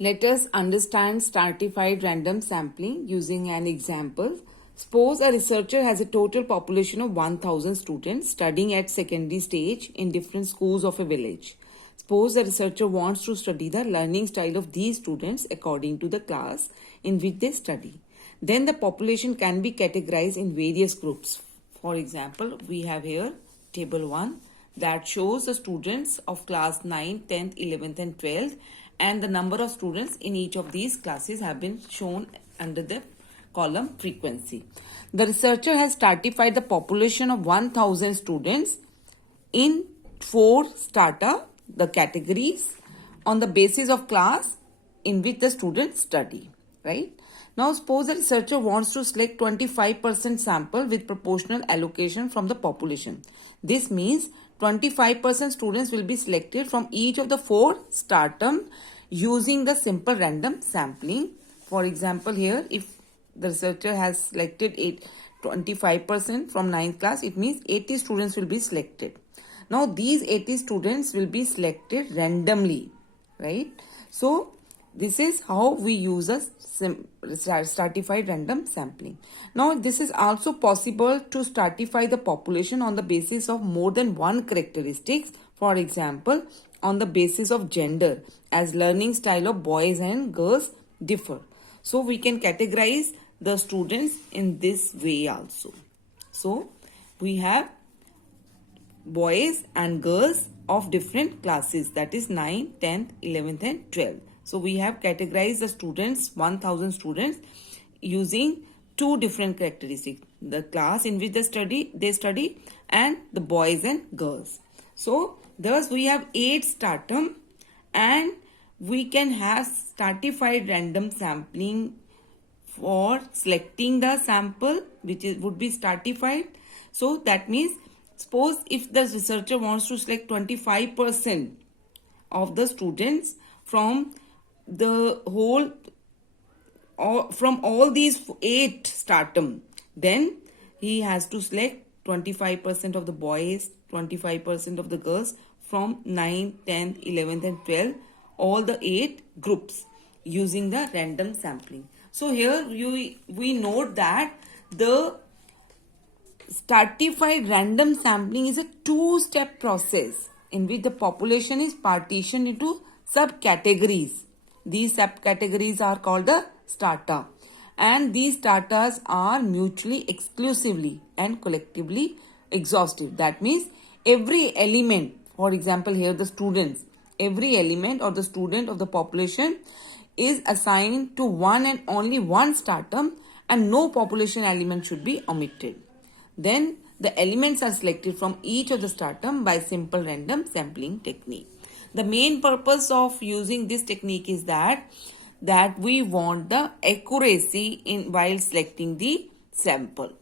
Let us understand stratified random sampling using an example. Suppose a researcher has a total population of 1000 students studying at secondary stage in different schools of a village. Suppose the researcher wants to study the learning style of these students according to the class in which they study. Then the population can be categorized in various groups. For example, we have here table 1 that shows the students of class 9, 10th, 11th and 12th, and the number of students in each of these classes have been shown under the column frequency. The researcher has stratified the population of 1000 students in 4 strata, the categories, on the basis of class in which the students study, right? Now suppose the researcher wants to select 25% sample with proportional allocation from the population. This means 25% students will be selected from each of the 4 stratum using the simple random sampling. For example, here if the researcher has selected 25% from 9th class, it means 80 students will be selected. Now these 80 students will be selected randomly, right? So this is how we use a stratified random sampling. Now this is also possible to stratify the population on the basis of more than one characteristics. For example, on the basis of gender, as learning style of boys and girls differ. So we can categorize the students in this way also. So we have boys and girls of different classes, that is 9, 10th, 11th and 12th. So we have categorized the students, 1000 students, using 2 different characteristics, the class in which they study and the boys and girls. So thus we have 8 stratum, and we can have stratified random sampling for selecting the sample which would be stratified. So that means, suppose if the researcher wants to select 25% of the students from the whole, or from all these 8 stratum, then he has to select 25% of the boys, 25% of the girls from 9th, 10th, 11th and 12th, all the 8 groups using the random sampling. So here we note that the stratified random sampling is a 2-step process in which the population is partitioned into subcategories. These subcategories are called the strata, and these stratas are mutually exclusively and collectively exhaustive. That means every element, for example here the students, every element or the student of the population is assigned to one and only one stratum, and no population element should be omitted. Then the elements are selected from each of the stratum by simple random sampling technique. The main purpose of using this technique is that we want the accuracy in while selecting the sample.